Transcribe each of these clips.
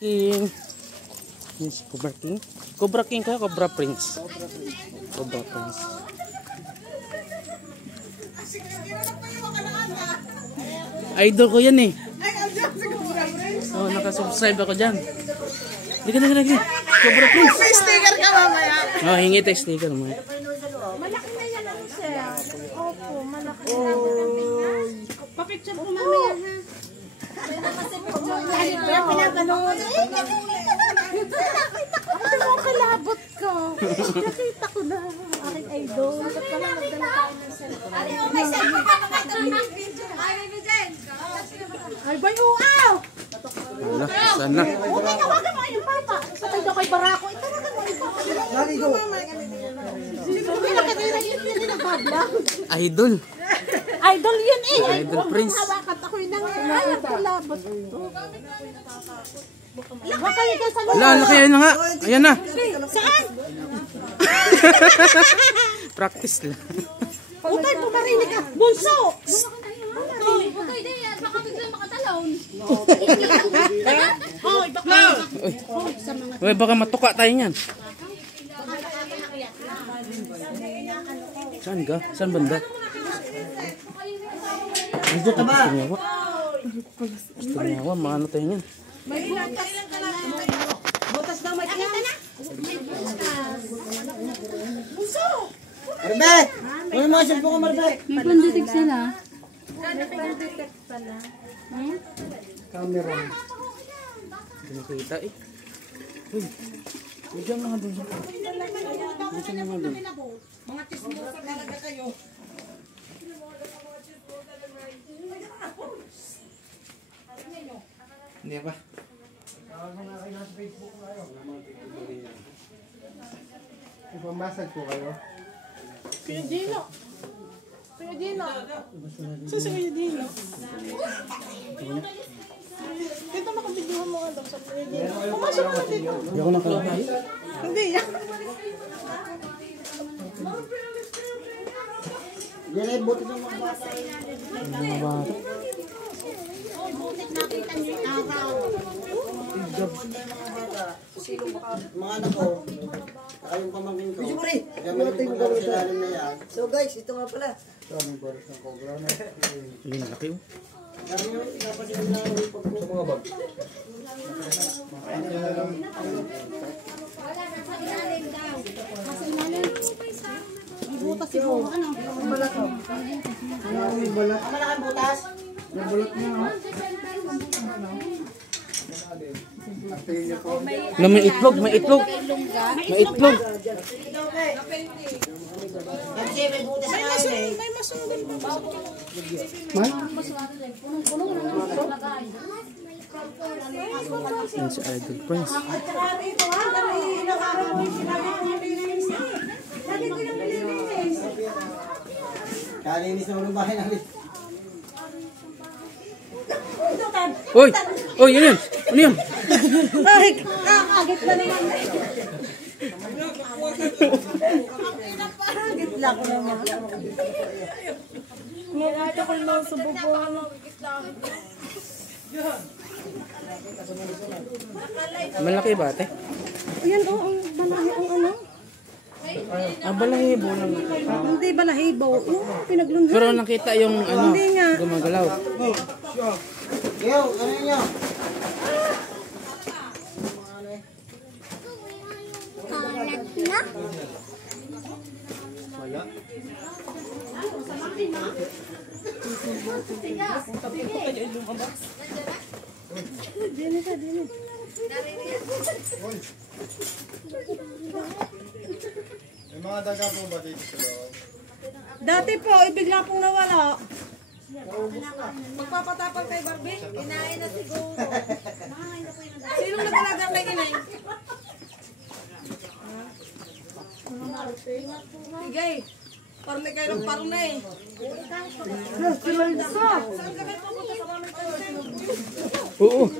King. Yes, Cobra King. Cobra King ka, Cobra Prince. Cobra Prince. Idol ko yan eh. Oh, nakasubscribe ako dyan. Lagi. Cobra Prince. May sticker ka mamaya. Oh, hingi tayo sticker mo. Malaki na yan ang sir. Opo, malaki na. Pa-picture ko mamaya ha. Kaya pinaganoon. Ano mo kalabot ko? Nakita ko na. Aking idol. Dapat pala magdala tayo ng cellphone. May cellphone ka naman ito ng video. Ay, bay, uaw! Wala, saan na? Okay, tawagan mo yung papa. Patay daw kay Barako. Tawagan mo yung papa. Lagi go. Hindi nakikita yun nagbabla. Idol. Idol yun eh. Idol Prince. Hawakan ako yun ng kulabot. Baka yun ka sa loob. Wala, kaya na nga. Ayan na. Saan? Practice lang. Utay, pumarinig ka. Bunso! Okay, di yan. Baka biglang makatalon. Oh, baka. Uy, baka matuka tayo niyan. Saan ka? Saan banda? Gusto ka ba? Gusto niyawa, maano tayo niyan. May butas daw may kaya. Bunso! Marbe! Ano mga cellphone ko, Marbe? May pandetect sila. Detect pala. Camera. Hindi nakita eh. Uy, diyan nga doon. Diyan nga doon. Mga chismosa talaga kayo. Hindi ba? Ipamasag po kayo. Kuya Dino. Kuya Dino. Saan si Kuya Dino? Dito makabigyan mo nga daw sa Kuya Dino. Pumasok mo dito. Hindi ako nakalabay. Hindi yan. Yan ay buti ng mga bata. Mga bata. Mga anak ko, kayong pamangkin ko. Kaya malating ko sa lalim na yan. So guys, ito nga pala. Daming boros ng cobra na. Ayun, laki oh. Dami yung pinapasin na yung pag sa mga bag. Butas siguro. Ano? Ano ang ibalat? Ang malaking butas? Yung bulat niya, ha? Ang tingin niyo po. Na may itlog, may itlog. May itlog. Kasi may butas na yun eh. May masunog pa. Yan si Idol Prince. At saka dito ha, kami nakakaroon ng sinabi ko yung nilinis na eh. Lagi ko yung nilinis. Kalinis na ulang bahay namin. Uy! Uy, yun yun! Ano yun? Ay, kakagit na naman. Gitla ko naman. Ngayon ko lang sa bubuhan. Malaki ba, ate? Ayan o, ang balahi ang ano. Ah, balahibo lang. Hindi balahibo. Yung pinaglunhan. Pero nakita yung ano, Hindi nga. gumagalaw. Yo, ano yun yun? Wala. Dini ka, dini. May mga daga po ba dito sa loob? Dati po, bigla pong nawala. Magpapatapal kay Barbie? Inain na siguro. Sinong nagalaga kay inay? Sige. Parne kayo ng parne. Saan kami pupunta sa mamit kayo? Oo.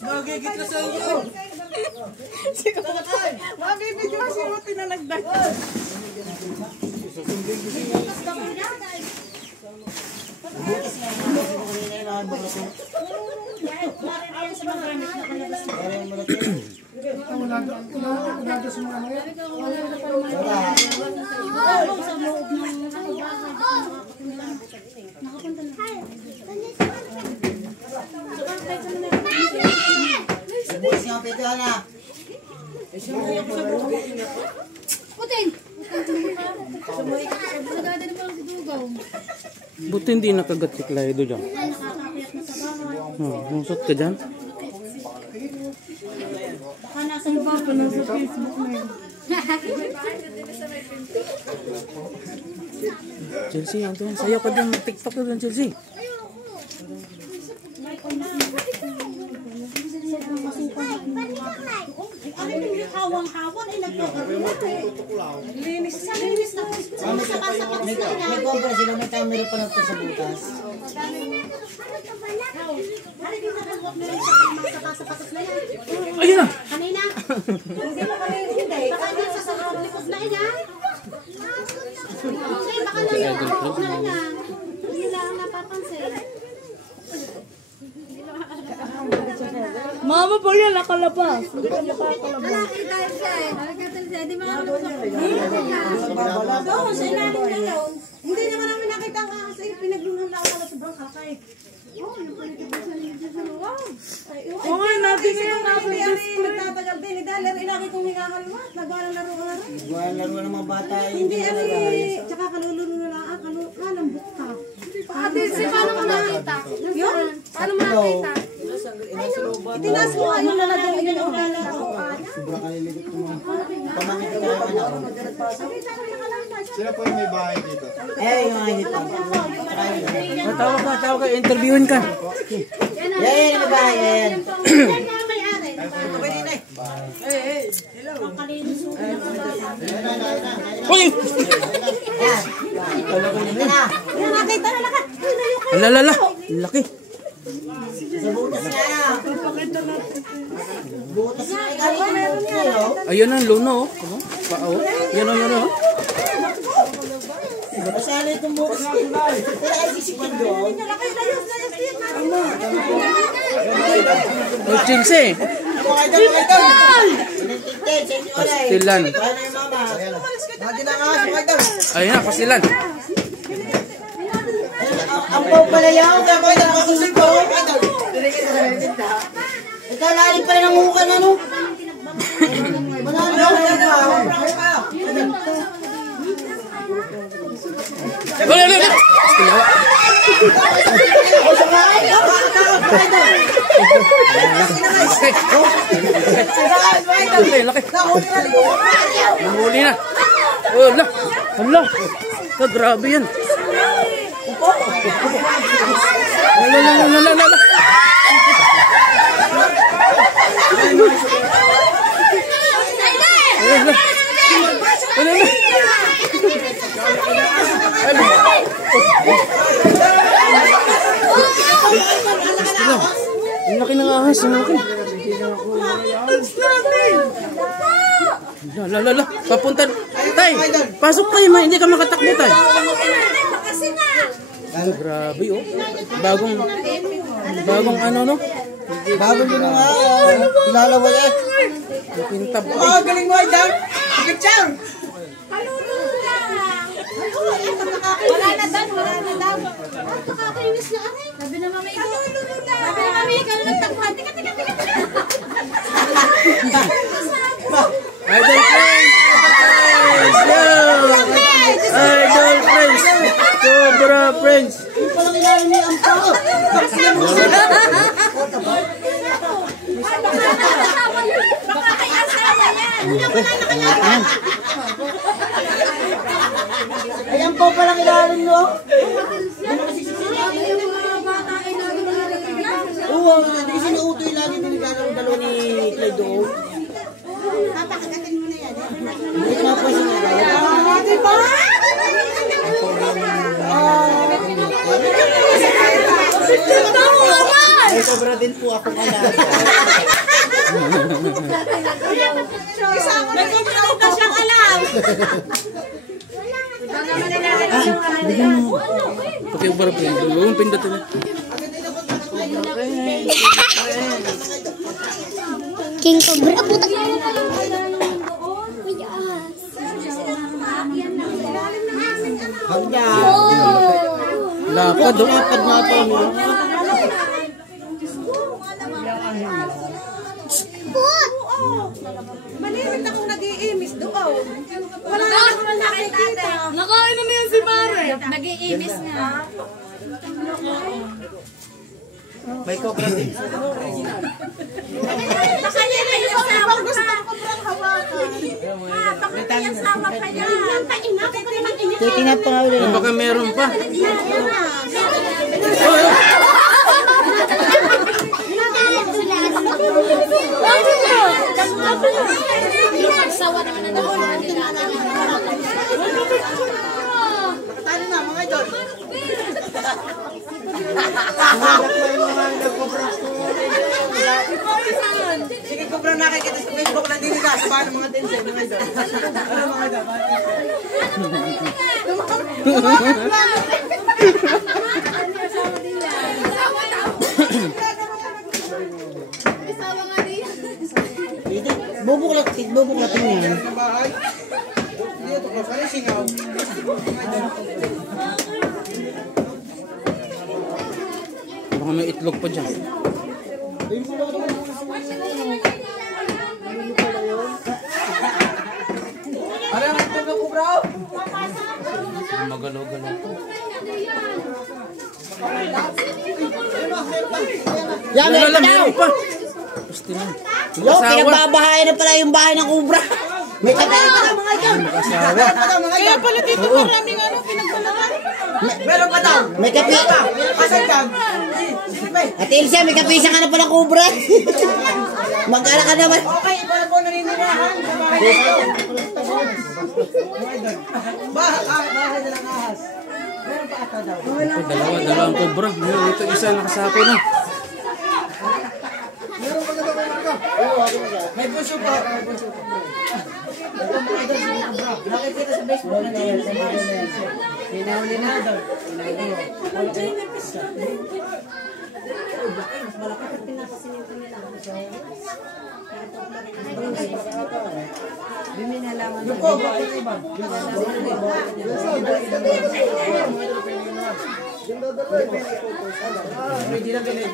Nagigit na sa inyo! Mabibidyo si Ruti na nagdag. Bukas nga pito na. Putin! Nagada naman ang dugaw. Buti hindi nakagat si Clydo dyan. Musot ka dyan. Baka nasa iba pa na sa Facebook na yun. Chelsea, ang tuwan. Sayo ka dyan. Mag-tiktok ka dyan, Chelsea. Ano yung hawang-hawang ay nagtutuklaw eh. Linis na linis na. Sakas-sakas na yan. May compra sila, may camera pa na po sa butas. Hari din nakagot na rin sa sakas-sakas na yan. Ayun na! Kanina? Hindi mo kami hindi. Baka din sa likod na yan. Hindi, baka na yung likod na yan. Hindi lang napapansin. Mama po yan, nakalabas. Nakakita siya eh. Nakakita siya. Di ba? Oo, sa ilalim na yun. Hindi naman namin nakita ang ahas ay pinaglunan lang ako na sobrang kakay. Oo, yung palitan sa linis. Wow. Oo nga, natin ngayon ako yung nagtatagal din. Dahil inakit kong hikakalmat. Nagawa ng laro-laro. Laro ng mga bata. Hindi, ano eh. Tsaka kaluluno na lang. Kalambok ka. Ate, paano mo nakita? Yun? Paano mo nakita? Itinaas mo nga yung lalagay yun yung lalaro. Sobrang kaliligot ko mga. Pamangit ko yung anak ko. Sino po yung may bahay dito? Eh, yung mga hitang. Tawag ka. Interviewin ka. Yan, may bahay. Yan. Uy! Nakita na lakat. Alalala! Laki. Sa butas nga na. Butas nga na. Meron yan. Ayun ang luno. Ano? Pao. Yan o. Masali itong butas nga. Pero ay sisipan doon. O, Chelsea. Mga idol. Inintintin, sa inyo ulit. Pastilan. Paano yung mama? Mga dinangas, mga idol. Ayun na, pastilan. Ang pao pala yan. Kaya mga idol, makakusig ko. Mga idol. Ikaw lalim pala ng muka na, no? Manalo ka na na. Wala. Laki. Nahuli na. Hala. Grabe yan. Lala. Ang laki ng ahas, ang laki. Lala. Papunta. Tay, pasok tayo, hindi ka makatakbo tayo. Grabe oh. Bagong ano no? Bagong yun nga. Ilalaway eh. Pintab. Oh, galing mo, Idol. Good job. Wala na daw. Nakakainis na aray. Sabi na mami ko. Sabi na mami, ikaw na nagtakpan. Tika. Idol friends! Idol friends! Cobra friends! Yung palang ilalim niya ang pao. Baka kay asawa yan. Ayan po palang ilalim nyo. Yung mga bata ay lagi na Oo, hindi sinuuto yung lagi nung dalawa ni Clydo. Papakagatin mo na yan. Hindi na po siya. Diba? Ay, sobra din po ako anak. Nagkukulit na siyang alam. Pati yung barapin. Yung pindatin na. King Cobra. Putak. Lapad doon. Lapad nga pa mo. Malimit akong nag-iimis doon. Wala naman nakikita. Nakain naman yan si Mare. Nag-iimis nga. May cobra din. Titingnan pa nga ulit. Baka meron pa. Sawa naman na naman nila. Sige, Cobra, nakikita sa Facebook na diniga. Sabahan ng mga tense. Mga idol. Ano mga idol? Bubuklatin niya. Baka may itlog pa dyan. Magalaw-galaw pa. Yan, Wala, meron pa. Gusto na. Yo, pinagbabahayan na pala yung bahay ng Cobra. May katay pa mga idol. Kaya pala dito maraming pinagbalaan. Meron pa daw. May kapi. Asan dyan? At Elsa, may kapisan ka na pala Cobra. Mag-ala ka naman. Okay, iba na po naninirahan sa bahay dito. Bahay na lang ahas. Meron pa ata daw. Dalawang cobra. Ito isa nakasako na. May puso pa. May puso pa. Ito mga idol, si Cobra. Nakikita sa Facebook na niya. Hinahuli na daw.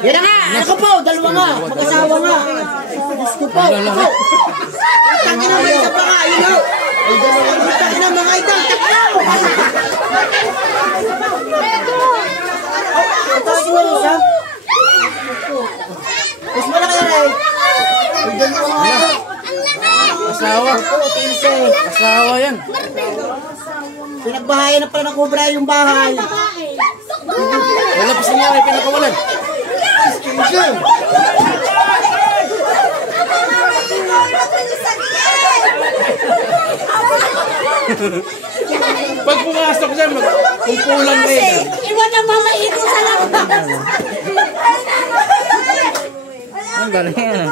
Yan na nga, ako po, dalawa nga, mag-asawa nga. Gusto po, ako. Tangin na mga isa pa nga, yun o. Tangin na mga idol, takbo! Ito si Marisa. Mas malaki na rin. Asawa. Asawa yan. Pinagbahayan na pala ng Cobra yung bahay. Wala pa siya may pinakawalan. Pag pumasok dyan, magkumpulan kayo. Iwan ang mama ito sa labas. Ang galing yan.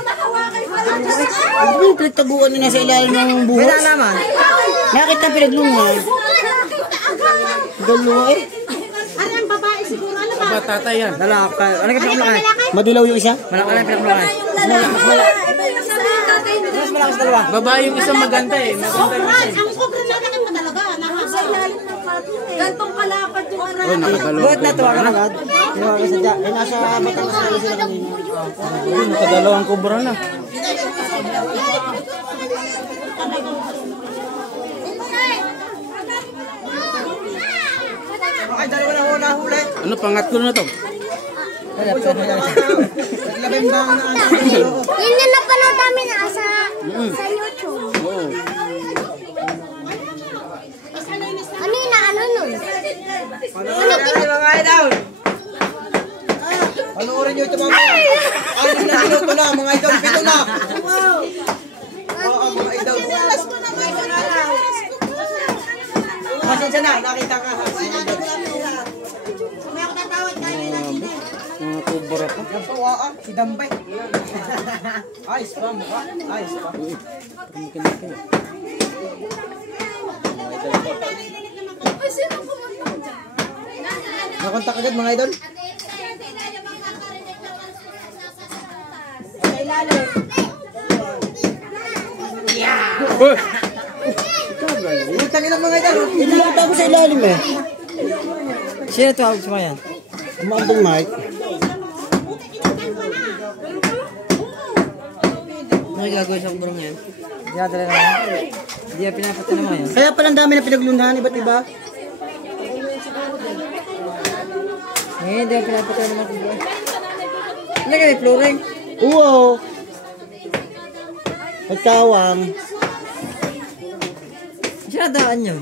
Ano yung pinagtaguan nila sa ilalim ng buhos? Wala naman. Nakita ang pinaglungan. Dalawa eh. Ano ang babae siguro? Ano ba? Aba, tatay yan. Lalaki. Ano ka pinakulungan? Madilaw yung isa? Malaki na pinakulungan. Mas malakas dalawa. Babae yung isang maganda eh. Maganda yung isa. Ang Cobra na naman pa talaga. Nasa ilalim ng pato eh. Gantong kalapad yung ano. Oh, nakadalawa. Buhat na tuwa ka na agad. Tuwa ka sa dyan. Eh, nasa Batangas na sila kanina. Nakadalawang cobra na. Ay, dalawa na hula-huli. Ano, pangatlo na to? Naglabay ba ang Yun yung napanood namin sa YouTube. Oo. Ano yung naano nun? mga idol? Panoorin nyo ito mga anim na minuto na, mga idol, pito na. Oo, mga idol. Pasensya na, nakita ka ha. Mga cobra pa. Natuwa ah, si Dambay. Ayos pa, mukha. Ayos pa. Nakontak agad mga idol? Utang ina mga ito. Inakita ko sa ilalim eh. Sino tawag sa mga yan? Umambong Mike. Ano gagawin sa kubrang ngayon? Dinadala na yan? Hindi na pinapatay na mga yan? Kaya palang dami na pinaglundahan, iba't iba. Ngayon, hindi na pinapatay na mga kubrang. Ano ka may flooring? Oo. Pagkawang. Sinadaan nyo?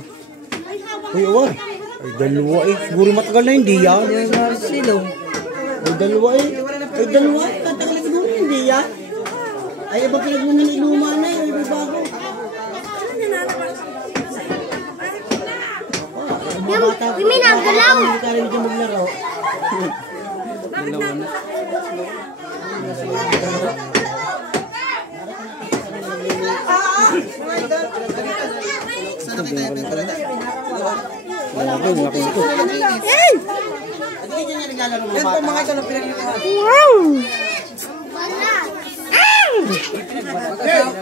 Uy, awan. Ay, dalawa eh. Siguro matagal na hindi yan. Hindi na mga silong. Ay, dalawa eh. Ay, dalawa. Tatagal na siguro hindi yan. Ay, iba pinaglundahan ng luma na eh. Ay, iba bago. Yung may nagalaw. Hindi ka rin dyan maglaro. Dalawa na. Laki ito. Yan po mga ito na pinaglundahan.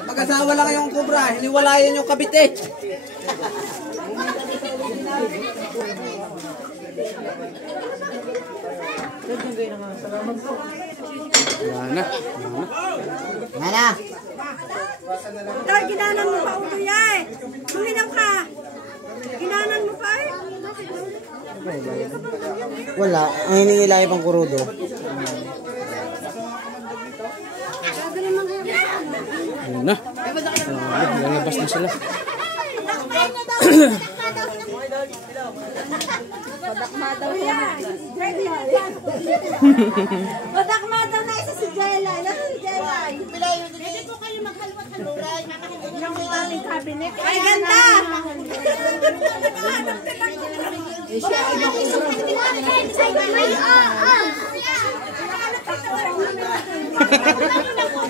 Mag-asawa lang kayong kubra. Hiniwalayan yung kabit eh. Wala na. Nana. Ito, ginanan mo pa uto yan. Luhinang ka. Ginanan mo pa eh. Wala. Ang hinihilay pang kurudo. Ayun na. Lalabas na sila. Padakma daw na isa si Jelay. Nasaan si Jelay? Pwede po kayo maghalwat-halulay. Yung ating cabinet. Ay, ganda!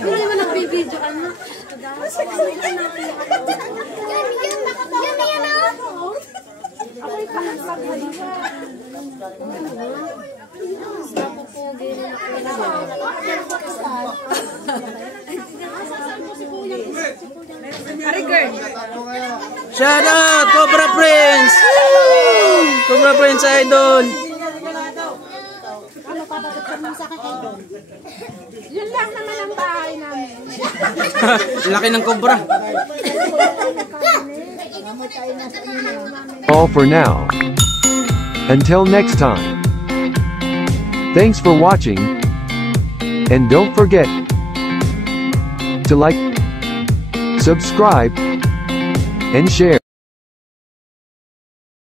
Hindi naman nagbibideo ka na. Yan, ako'y kahasag halika. Sapo po, gini na Shout out! Cobra Prince! Woo! Cobra Prince Idol! Yun lang naman ang bahay namin. Laki ng cobra. All for now. Until next time. Thanks for watching. And don't forget to like, subscribe, and share.